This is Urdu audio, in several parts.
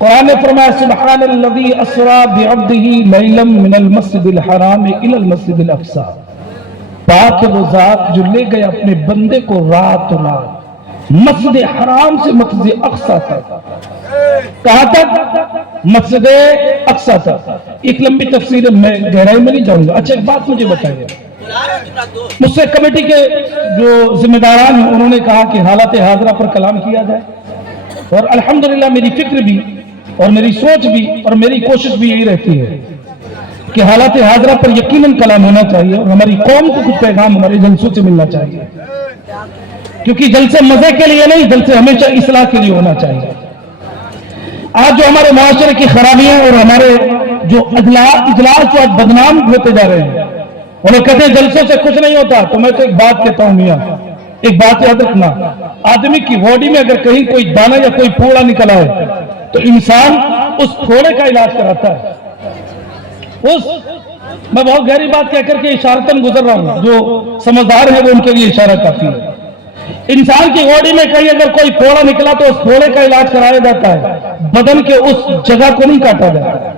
قرآن نے فرمایا سبحان الذی اسری بعبدہ لیلا من المسجد الحرام الی المسجد الاقصی، پاک وہ ذات جو لے گئے اپنے بندے کو رات مسجد حرام سے مسجد اقصی تک. کہاں تک؟ مسجد اقصی تک. ایک لمبی تفسیر میں گہرائی میں نہیں جاؤں گا. اچھا ایک بات مجھے بتائیے، مجھ سے کمیٹی کے جو ذمہ داران ہیں انہوں نے کہا کہ حالات حاضرہ پر کلام کیا جائے، اور الحمدللہ میری فکر بھی اور میری سوچ بھی اور میری کوشش بھی یہی رہتی ہے کہ حالات حاضرہ پر یقیناً کلام ہونا چاہیے، اور ہماری قوم کو کچھ پیغام ہمارے جلسوں سے ملنا چاہیے، کیونکہ جلسے مزے کے لیے نہیں، جلسے ہمیشہ اصلاح کے لیے ہونا چاہیے. آج جو ہمارے معاشرے کی خرابیاں اور ہمارے جو اجلاس جو آج بدنام ہوتے جا رہے ہیں، وہ لوگ کہتے ہیں جلسوں سے کچھ نہیں ہوتا. تو میں تو ایک بات کہتا ہوں میاں، ایک بات یاد رکھنا، آدمی کی باڈی میں اگر کہیں کوئی دانہ یا کوئی پھوڑا نکلا ہے تو انسان اس پھوڑے کا علاج کراتا ہے. میں بہت گہری بات کہہ کر کے اشارتاً گزر رہا ہوں، جو سمجھدار ہے وہ ان کے لیے اشارہ کافی ہے. انسان کی باڈی میں کہیں اگر کوئی پھوڑا نکلا تو اس پھوڑے کا علاج کرایا جاتا ہے، بدن کے اس جگہ کو نہیں کاٹا جاتا ہے،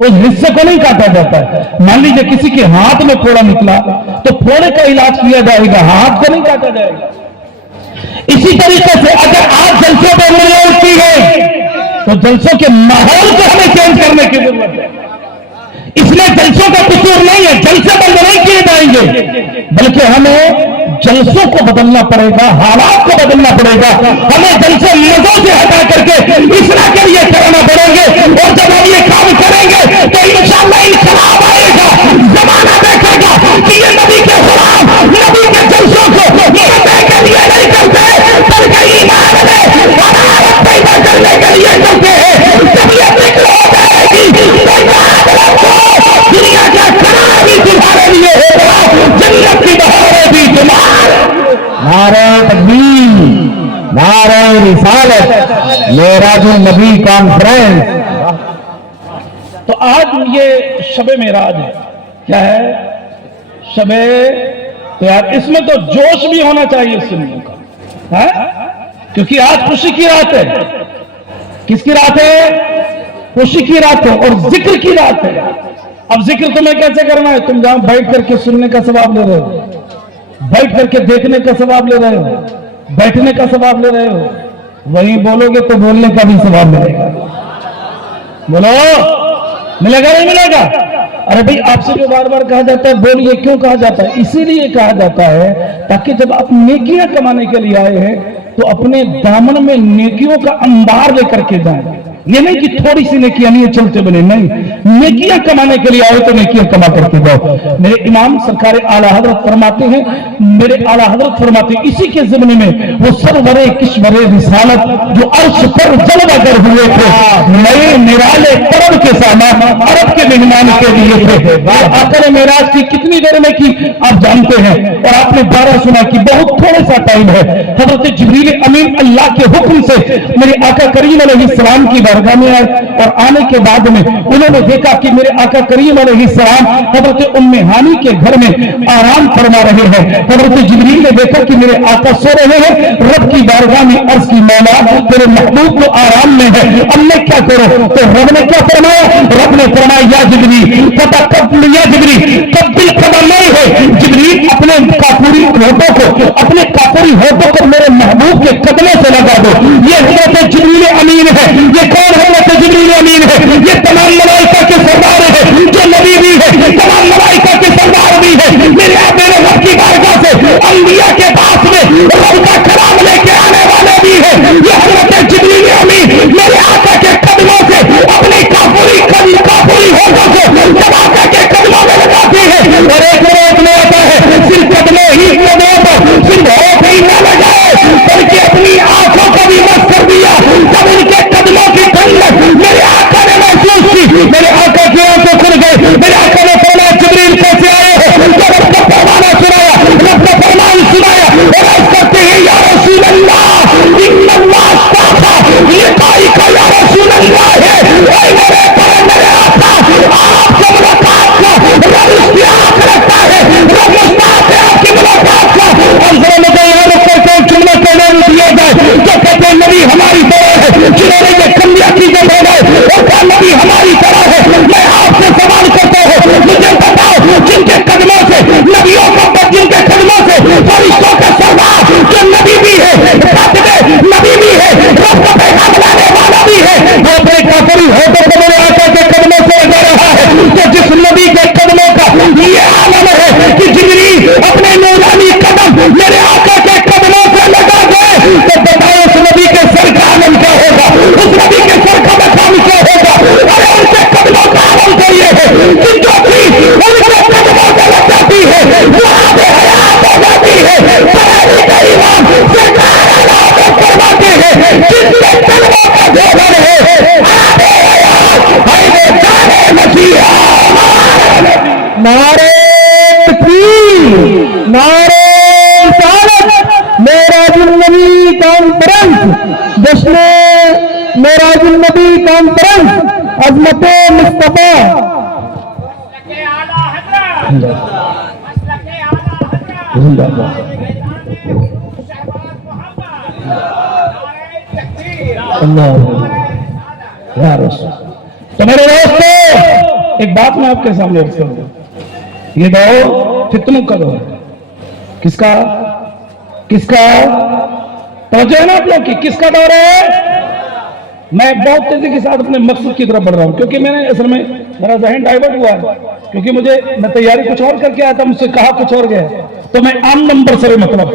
اس حصے کو نہیں کاٹا جاتا ہے. مان لیجیے کسی کے ہاتھ میں پھوڑا نکلا تو پھوڑے کا علاج کیا جائے گا، ہاتھ کو نہیں کاٹا جائے گا. اسی طریقے سے اگر آپ جلسوں پہ انگلیاں اٹھتی ہے تو جلسوں کے ماحول کو ہمیں چینج کرنے کی ضرورت ہے. اس میں جلسوں کا قصور نہیں ہے، جلسے بند نہیں کیے جائیں گے، بلکہ ہمیں جلسوں کو بدلنا پڑے گا، حالات کو بدلنا پڑے گا. ہمیں جلسے مزوں سے ہٹا کر کے اصلاح کے لیے کرنا پڑیں گے، اور جب ہم یہ کام کریں گے تو انشاءاللہ انقلاب آئے گا. زمانہ دیکھے گا کہ یہ نبی کے غلام نبی کے جلسوں کو مدد کے لیے نہیں کرتے، بلکہ ایمان میں حرارت پیدا کرنے کے لیے کرتے ہیں. جب یہ فکر ہو جائے گی تو یاد رکھو دنیا کا کھانا بھی تمہارے لیے ہوگا، جنت کی بہاریں بھی تمہارے. نعرہ تکبیر، نعرہ رسالت، معراج النبی کانفرنس. تو آج یہ شب معراج ہے. کیا ہے؟ شب. تو یار اس میں تو جوش بھی ہونا چاہیے سننے کا، کیونکہ آج خوشی کی رات ہے. کس کی رات ہے؟ خوشی کی رات ہے اور ذکر کی رات ہے. اب ذکر تمہیں کیسے کرنا ہے؟ تم جہاں بیٹھ کر کے سننے کا ثواب لے رہے ہو، بیٹھ کر کے دیکھنے کا ثواب لے رہے ہو، بیٹھنے کا ثواب لے رہے ہو، وہیں بولو گے تو بولنے کا بھی ثواب ملے گا. بولو ملے گا نہیں ملے گا؟ ارے بھائی آپ سے جو بار بار کہا جاتا ہے بولیے، کیوں کہا جاتا ہے؟ اسی لیے کہا جاتا ہے تاکہ جب آپ نیکیاں کمانے کے لیے آئے ہیں تو اپنے دامن میں نیکیوں کا انبار لے کر کے جائیں. یہ نہیں کہ تھوڑی سی نیکیاں نہیں چلتے بنے، نہیں، نیکیاں کمانے کے لیے آئے تو نیکیاں کما کر کے جاؤ. میرے امام سرکار اعلیٰ حضرت فرماتے ہیں، میرے اعلیٰ حضرت فرماتے ہیں اسی کے ضمن میں وہ سرور کشور رسالت جو عرش پر جلوہ گر ہوئے تھے، نئے نرالے طرب کے سامان عرب کے مہمان کے لیے تھے. آقا نے معراج کی کتنی دیر میں کی آپ جانتے ہیں، اور آپ نے 12 سنا کہ بہت تھوڑا سا ٹائم ہے. حضرت جبریل امین اللہ کے حکم سے میرے آقا کریم علیہ السلام کی بارگاہ میں آئے، اور آنے کے بعد میں انہوں نے دیکھا کہ میرے آقا کریم علیہ السلام حضرت ام ہانی کے گھر میں آرام فرما رہے ہیں. حضرت جبریل نے دیکھا کہ میرے آقا سو رہے ہیں، رب کی بارگاہ میں عرض کی مولا تیرے محبوب کو آرام میں ہے، اب میں کیا کروں؟ تو رب نے کیا فرمایا؟ رب نے فرمایا یا جبریل فتقبل، یا جبریل تبدیل قدم نہیں ہے، جبریل اپنے کافری ہونٹوں کو، اپنے کافری ہونٹوں کو میرے محبوب کے قدموں سے لگا دو. یہ حضرت جبریل امین ہے. یہ کون حضرت جبریل امین ہے؟ یہ تمام ملائکہ کے سردار ہے، جو نبی بھی ہے، تمام ملائکہ کے سردار بھی ہے. میرے رب کی بارگاہ سے انبیاء کے پاس میں رب کا کلام لے کے آنے والے بھی ہے. یہ حضرت جبریل امین میرے آقا کے قدموں سے اپنے کافری ہونٹوں کو جب آقا کے قدموں میں لگاتی ہے. اور ایک روز میں آتا ہے صرف قدموں ہی قدموں پر صرف ہوٹ ہی نہ لگائے بلکہ اپنی آنکھوں کو بھی مس کر دیا. جب ان کے قدموں کی ٹھنڈک میرے آقا نے محسوس کی، میرے آقا کی آنکھیں کھل گئی. میرے آقا نے فرمایا جبریل کیسے آئے ہو؟ تو رب کا فرمانا سنایا، رب کا فرمان سنایا، اور عرض کرتے ہیں معراج النبی کانفرنس عظمت مصطفیٰ زندہ باد. اللہ یا رسول. تو میرے دوستو ایک بات میں آپ کے سامنے رکھتا ہوں، یہ دور فتنوں کا دور ہے. کس کا توجہ ہے نا آپ لوگ کی؟ کس کا دور ہے؟ میں بہت تیزی کے ساتھ اپنے مقصد کی طرف بڑھ رہا ہوں، کیونکہ میں نے اصل میں میرا ذہن ڈائیورٹ ہوا ہے، کیونکہ میں تیاری کچھ اور کر کے آیا تھا، مجھ سے کہا کچھ اور گیا، تو میں عام نمبر سے مطلب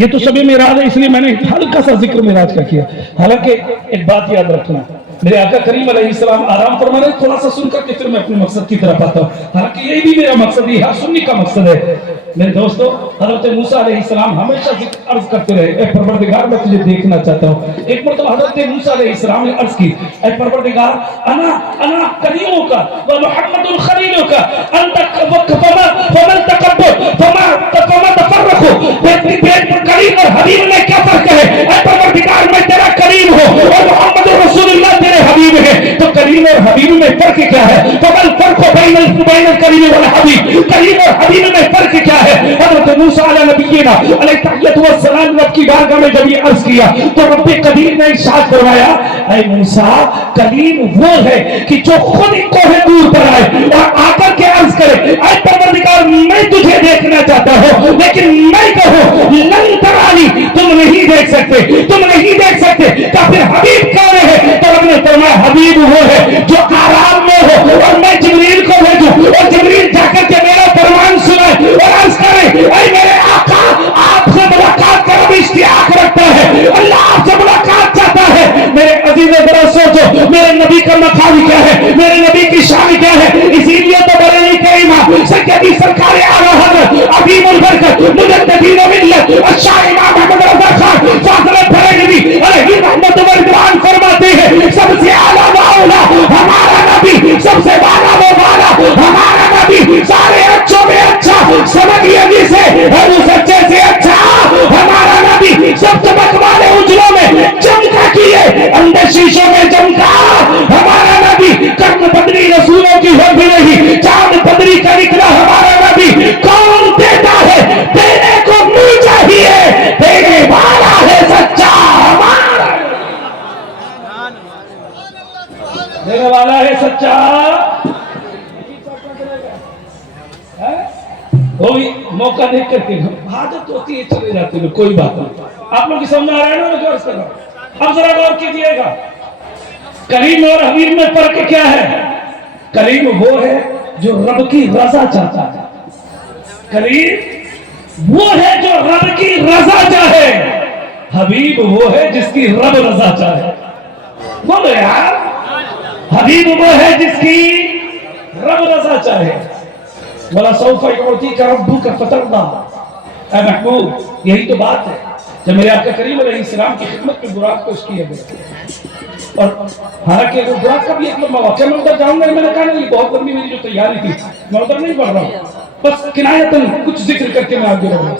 یہ تو شب معراج ہے، اس لیے میں نے ہلکا سا ذکر معراج کا کیا. حالانکہ ایک بات یاد رکھنا، میرے آقا کریم علیہ السلام آرام فرما رہے، تھوڑا سا سن کر کے پھر میں اپنے مقصد کی طرف آتا ہوں. حالانکہ یہی بھی میرا مقصد ہی سننے کا مقصد ہے. میرے دوستو حضرت موسیٰ علیہ السلام ہمیشہ عرض کرتے رہے، اے پروردگار میں تجھے دیکھنا چاہتا ہوں. ایک مرتبہ حضرت موسیٰ علیہ السلام نے عرض کی، اے پروردگار انا کلیموں کا و محمد الخلیلوں کا انت فمن تکبر فما تفرقو. کریم اور حبیب میں کیا فرق ہے؟ اے پروردگار میں تیرا کریم ہوں اور محمد رسول اللہ تیرے حبیب ہے، تو کریم اور حبیب میں فرق کیا ہے؟ فمن فرق بین الکریم والحبیب، کریم اور حبیب میں فرق کیا ہے؟ حضرت موسیٰ علیہ نبینا علیہ الصلوۃ والسلام رب کی بارگاہ میں جب یہ عرض کیا تو رب کریم نے ارشاد فرمایا، اے موسیٰ کریم وہ ہے کہ جو خود کوہ طور پر آئے اور آ کر کے عرض کرے، اے پروردگار میں تجھے دیکھنا چاہتا ہوں، لیکن میں کہوں لن ترانی، تم نہیں دیکھ سکتے، تم نہیں دیکھ سکتے. تو پھر حبیب کون ہے؟ تو رب نے فرمایا حبیب وہ ہے جو آرام میں ہو اور میں جبریل کو بھیجوں اور جبریل جا کر کے میرا فرمان سنائے اور عرض کرے، اے میرے آقا آپ سے ملاقات کا رب اشتیاق رکھتا ہے، اللہ آپ سے ملاقات چاہتا ہے. میرے عزیز ذرا سوچو میرے نبی کا مقام کیا ہے، میرے نبی کی شان کیا ہے. اسی لیے تو بریلی کے امام سیدی سرکار اعلی حضرت عظیم البرکت مجددین ملت الشاہ امام احمد رضا خان فاضل بریلوی علیہ رحمت و رضوان فرماتے ہیں، سب سے اعلیٰ و اولیٰ ہمارا نبی، سب سے بالا و بالا ہمارا نبی، سارے اچھوں میں اچھا سمجھیے جسے اس اچھے سے اچھا ہمارا نبی، سب چمک والے اجلوں میں چمکا کیے اندر شیشوں میں چمکا ہمارا نبی. کرم بدری رسولوں کی ہو بھی نہیں، چاند بدری کا نکلا ہمارا نبی. کون دیتا ہے؟ دینے کو منہ چاہیے، دینے والا ہے سچا ہمارا، دینے والا ہے سچا. کوئی موقع دیکھ کر کے حاجت ہوتی ہے چلے جاتے ہیں، کوئی بات نہیں. آپ لوگ کی سمجھ آ رہا ہے نا میں جو عرض کر رہا ہوں؟ اب ذرا غور کیجئے گا، کریم اور حبیب میں فرق کیا ہے؟ کریم وہ ہے جو رب کی رضا چاہتا ہے، کریم وہ ہے جو رب کی رضا چاہے، حبیب وہ ہے جس کی رب رضا چاہے. بولو یار، حبیب وہ ہے جس کی رب رضا چاہے. وَلَسَوْفَ يُعْطِيكَ رَبُّكَ فَتَرْضَىٰ. اے محبوب یہی تو بات ہے جب میرے آقا کریم علیہ السلام کی خدمت میں براق پیش کیا گیا. اور حالانکہ وہ براق کا بھی ایک لمبا واقعہ، میں ادھر جاؤں گا، میں نے کہا نہیں بہت لمبی میری جو تیاری تھی میں ادھر نہیں پڑھ رہا ہوں، بس کنایتاً کچھ ذکر کر کے میں آگے رہا ہوں.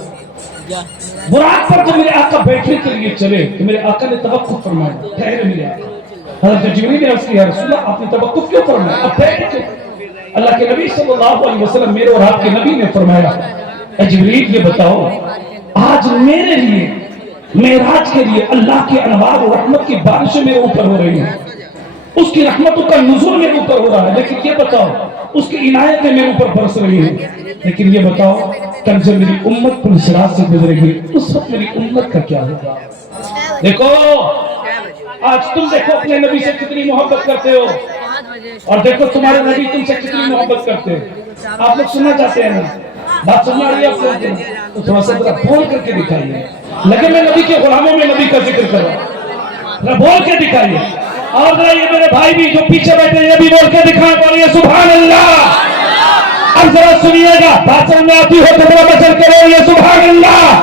براق پر جب میرے آقا بیٹھنے کے لیے چلے تو میرے آقا نے توقف فرمایا، ٹھہرے میرے آقا. حضرت جبریل نے عرض کیا، یا رسول اللہ آپ نے توقف کیوں فرمایا، اب بیٹھے کیوں؟ اللہ کے نبی صلی اللہ علیہ وسلم میرے اور آپ کے نبی نے فرمایا، اے جبریل یہ بتاؤ آج میرے لیے معراج کے لیے اللہ کے انوار و رحمت کی بارشیں میرے اوپر ہو رہی ہیں، اس کی رحمتوں کا نزول میرے اوپر ہو رہا ہے، لیکن یہ بتاؤ اس کی عنایتیں میرے اوپر برس رہی ہیں، لیکن یہ بتاؤ کل جب میری امت پل صراط سے گزرے گی اس وقت میری امت کا کیا ہوگا؟ دیکھو آج تم دیکھو اپنے نبی سے کتنی محبت کرتے ہو اور دیکھو تمہارے نبی تم سے کتنی محبت کرتے ہو. آپ لوگ سننا چاہتے ہیں نا بات سننا رہی ہے آپ لوگ تو تھوڑا سا بول کر کے دکھائیے. لیکن میں نبی کے غلاموں میں نبی کا ذکر کروں، بول کے دکھائیے. اور یہ میرے بھائی بھی جو پیچھے بیٹھے ہیں یہ بھی بول کے دکھائیں، بولیے سبحان اللہ. اب ذرا سنیے گا، بات سمجھ میں آتی ہو تو ذرا بچل کے بولیے سبحان اللہ.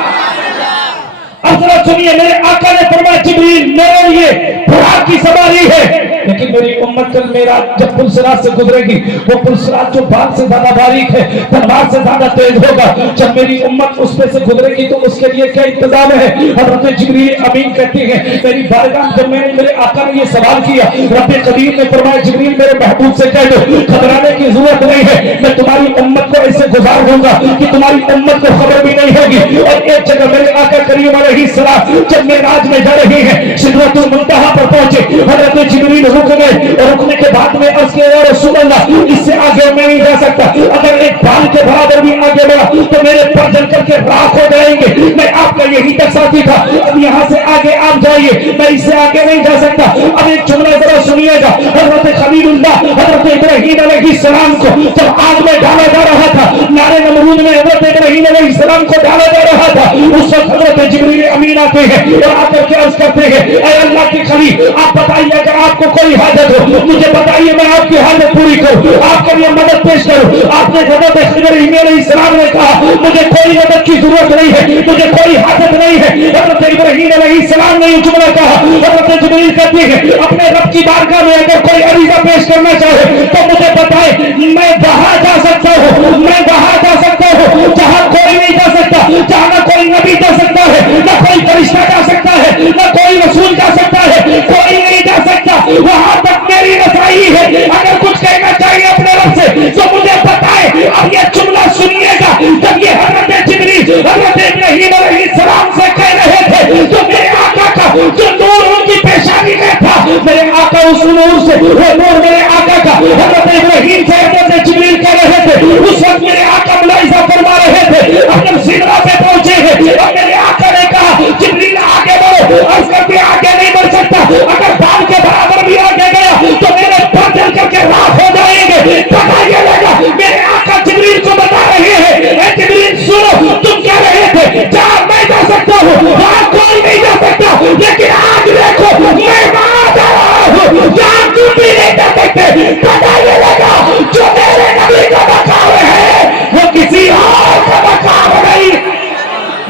اب ذرا سنیے، میرے آقا نے فرمایا جبریل میرے لیے براق کی سواری ہے لیکن میری امت کل میرا جب پلسرات سے گزرے گی، وہ پلسرات جو بال سے زیادہ باریک ہے، تلوار سے زیادہ تیز ہوگا، جب میری امت اس پہ سے گزرے گی تو اس کے لیے کیا انتظام ہے؟ حضرت جبریل امین کہتے ہیں میری بارگاہ جب میں نے میرے آقا نے یہ سوال کیا، رب قدیر نے فرمایا جبریل میرے محبوب سے کہہ دو گھبرانے کی ضرورت نہیں ہے، میں تمہاری امت کو ایسے گزار دوں گا کہ تمہاری امت کو خبر بھی نہیں ہوگی۔ اور ایک جگہ میرے آقا کریم علیہ السلام جب معراج میں جا رہے ہیں، سدرۃ المنتہا پر پہنچے، حضرت جبریل رک گئے، اور رکنے کے بعد میں عرض کیا یا رسول اللہ اس سے آگے میں نہیں جا سکتا، اگر ایک بال کے برابر بھی آگے بڑھا تو میرے پر جل کر کے راکھ ہو جائیں گے، میں آپ کا یہی تک ساتھی تھا، اب یہاں سے آگے آپ جائیے، میں اس سے آگے نہیں جا سکتا۔ اب ایک جملہ ذرا سنیے گا، حضرت خلیل اللہ حضرت ابراہیم علیہ السلام کو جب آگ میں ڈالا جا رہا تھا، نارے نمرود میں حضرت ابراہیم علیہ السلام کو ڈالا جا رہا تھا، اس وقت حضرت جبریل امین آتے ہیں اور آ کر کے عرض کرتے ہیں اے اللہ کے خلیل آپ بتائیے اگر آپ کو کوئی حاجت ہو مجھے بتائیے، میں آپ کی حاجت پوری کروں، آپ کے لیے مدد پیش کروں۔ آپ نے حضرت ابراہیم علیہ السلام نے کہا مجھے کوئی مدد کی ضرورت نہیں ہے، مجھے کوئی حاجت نہیں ہے۔ حضرت ابراہیم علیہ السلام نے یہ جملہ کہا، حضرت جبریل کہتے ہیں اپنے رب کی بارگاہ میں اگر کوئی عریضہ پیش کرنا چاہے تو مجھے بتائے، میں وہاں جا سکتا ہوں، میں وہاں جا سکتا ہوں جہاں کوئی نہیں جا سکتا، جہاں نہ کوئی نبی جا سکتا ہے، نہ کوئی فرشتہ جا سکتا ہے، نہ کوئی رسول جا سکتا ہے، کوئی نہیں جا سکتا، وہاں تک میری رسائی ہے۔ اگر کچھ کہنا چاہیے اپنے رب سے تو مجھے بتائے۔ اب یہ جملہ سنیے گا، جب یہ حضرت جبریل حضرت ابراہیم علیہ السلام سے کہہ رہے تھے تو میرے آقا کا جو نور ان کی پیشانی میں تھا، میرے آقا اس نور سے، وہ نور میرے آقا کا حضرت ابراہیم سے حضرت جبریل کہہ رہے تھے، اس وقت میرے آقا ملاحظہ فرما رہے تھے، اب جب سدرہ پہ پہنچے ہیں اور میرے آقا نے کہا جبریل آگے بڑھو، عرض کر کے آگے نہیں بڑھ سکتا، اگر بال کے برابر بھی آگے گیا تو میرے پر جل کر کے راکھ ہو جائیں گے۔ پتہ یہ لگا میرے آقا جبریل کو بتا رہے ہیں اے جبریل سنو، تم کہہ رہے تھے جہاں میں جا سکتا ہوں وہاں کوئی نہیں جا سکتا، لیکن آج دیکھو میں وہاں جا رہا ہوں جہاں تم بھی نہیں جا سکتے۔ پتہ یہ لگا جو میرے نبی کا مقام ہے وہ کسی اور کا مقام نہیں۔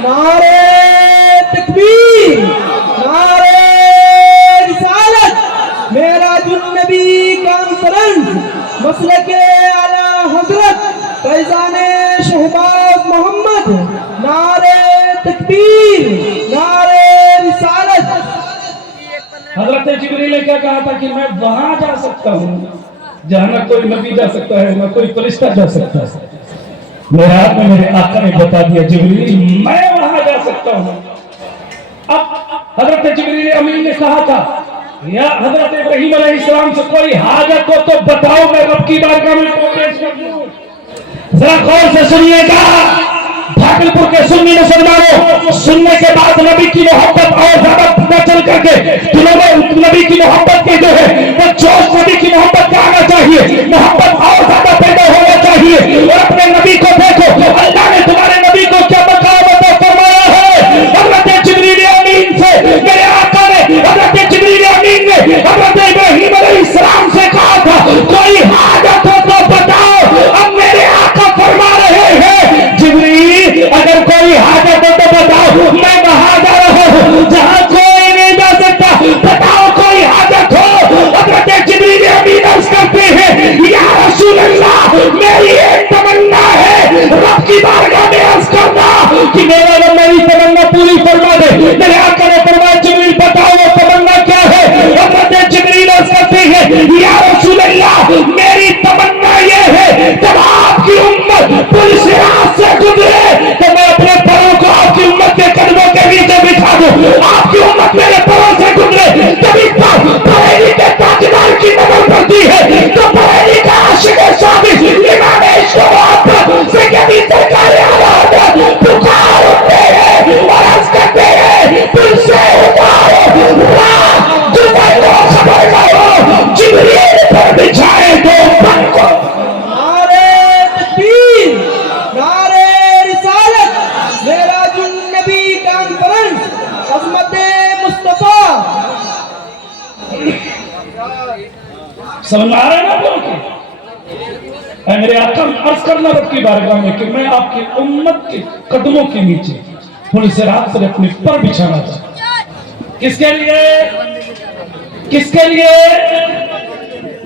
نعرے تکبیر، نعرے رسالت، معراج النبی کانفرنس، مسلک اعلی حضرت فیضان شہباز محمد، نعرے تکبیر، نعرے رسالت۔ حضرت جبریل نے کیا کہا تھا کہ میں وہاں جا سکتا ہوں جہاں نہ کوئی نبی جا سکتا ہے، نہ کوئی فرشتہ جا سکتا ہے۔ میرے ہاتھ میں میرے آقا نے بتا دیا جبریل میں وہاں جا سکتا ہوں۔ اب حضرت جبریل امین نے کہا تھا یا حضرت ابراہیم علیہ السلام سے کوئی حاجت ہو تو بتاؤ میں رب کی بارگاہ میں پیش کر دوں۔ ذرا غور سے سنیے گا بھاگلپور کے سنی مسلمانوں، سننے کے بعد نبی کی محبت اور زیادہ چل کر کے دلوں میں نبی کی محبت کے جو ہے وہ جوش نبی کی محبت کا آنا چاہیے، محبت اور زیادہ پیدا ہونا چاہیے۔ اور اپنے نبی کو دیکھو اللہ نے تمہارے نبی کو کیا مقام عطا فرمایا ہے۔ حضرت جبریل امین سے میرے آقا نے، حضرت جبریل امین نے حضرت ابراہیم علیہ السلام سے کہا تھا کوئی حاجت ہو تو بتاؤ۔ اب میرے آقا فرما رہے ہیں جبریل اگر کوئی حاجت ہو تو بتاؤ، میں وہاں جا رہا ہوں جہاں کوئی نہیں جا سکتا، بتاؤ کوئی حاجت ہو۔ حضرت جبریل امین عرض کرتے ہیں یا رسول اللہ میری ایک تمنا ہے، رب کی بارگاہ میں عرض کرنا کہ میرا رب میری تمنا پوری فرما دے۔ میرے آقا نے فرمایا جبریل بتاؤ وہ تمنا کیا ہے۔ حضرت جبریل عرض کرتے ہیں یا رسول اللہ میری تمنا یہ ہے جب آپ کی امت پل صراط سے گزرے تو میں اپنے پروں کو آپ کی امت کے قدموں کے نیچے بٹھا دوں، آپ کی امت میرے پروں سے گزرے۔ جب اس پر بریلی کے تاجدار کی نظر پڑتی ہے تو بریلی کا عاشق ثابت امام عشق و محبت سیدی سرکار اعلی پکار اٹھتے ہیں اور عرض کرتے ہیں پل سے اتارو، راہ گزر کو خبر کرو، جبریل پر بچھائے دو پن کو۔ نعرے تکبیر، نعرے رسالت، معراج النبی کانفرنس، عظمت مصطفیٰ۔ سمجھ آ رہا ہے نا آپ کو؟ اے میرے آقا عرض کرنا رب کی بارگاہ میں کہ میں آپ کی امت کے قدموں کے نیچے پل صراط پر اپنے پر بچھانا چاہتا ہوں۔ کس کے لیے؟ کس کے لیے؟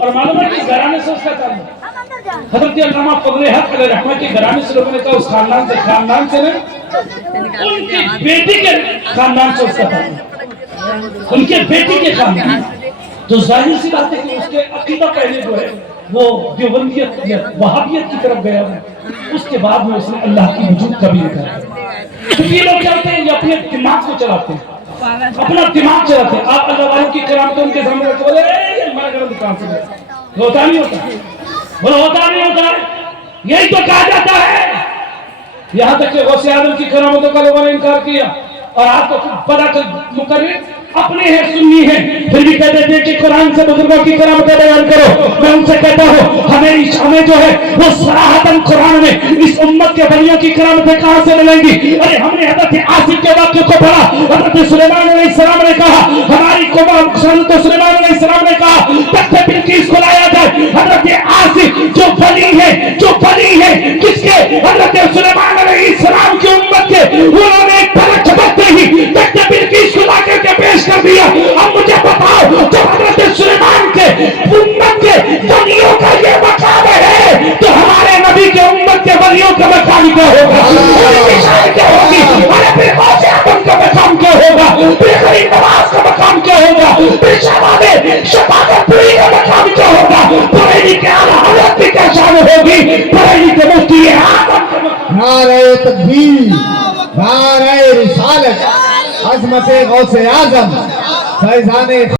اور معلوم ہے کہ گھرانے سے اس کا تعلق حضرت علامہ فضل حق علیہ رحمہ کے گھرانے سے لوگوں نے کہا اس خاندان سے نہیں، ان کی بیٹی کے خاندان سے اس کا تعلق، ان کے بیٹی کے خاندان، تو ظاہر سی بات ہے کہ اس کے عقیدہ پہلے جو ہے وہ دیوبندیت یا وہابیت کی طرف گیا ہے، اس کے بعد میں اس نے اللہ کی وجود کا بھی انکار کیا۔ کیونکہ یہ لوگ چاہتے ہیں یہ اپنے دماغ کو چلاتے ہیں، اپنا دماغ چلاتے ہیں۔ آپ اللہ والوں کی کرامتوں ان کے سامنے رکھتے بولے اے ہمارا گھر دکان سے گیا، ہوتا نہیں ہوتا، بولے ہوتا نہیں ہوتا ہے، یہی تو کہا جاتا ہے۔ یہاں تک کہ غوث اعظم کی کرامتوں کا لوگوں نے انکار کیا، اور آپ کو پتا کہ مقرر اپنے ہیں سنی ہیں پھر بھی کہتے تھے کہ قرآن سے بزرگوں کی کرامتیں بیان کرو۔ میں ان سے کہتا ہوں ہمیں جو ہے وہ صراحتاً قرآن میں اس امت کے ولیوں کی کرامتیں کہاں سے ملیں گی؟ ارے ہم نے حضرت آصف کے واقعے کو پڑھا، حضرت سلیمان علیہ السلام نے کہا ہماری قوم، حضرت سلیمان علیہ السلام نے کہا تخت بلقیس کو لایا جائے۔ حضرت آصف جو ولی ہے کس کے؟ حضرت سلیمان علیہ السلام کی امت کے، انہوں نے ایک پلک جھپکتے ہی تخت بلقیس کو لا کر کے پیش کر دیا۔ اب مجھے بتاؤ جب حضرت سلیمان کے امت کے ولیوں کا یہ مقام ہے تو ہمارے نبی کے امت کے ولیوں کا مقام کیا ہوگا؟ ان کی شان کیا ہوگی؟ ارے پھر غوث اعظم کا مقام کیا ہوگا؟ پھر غریب نواز کا مقام کیا ہوگا؟ پھر شہزادے شفاعت پوری کا مقام کیا ہوگا؟ بریلی کے اعلیٰ حضرت کی کیا شان ہوگی؟ بریلی کے مفتی اعظم کا مقام۔ نعرہ تکبیر، نعرہ رسالت، عظمت غوث اعظم، فیضان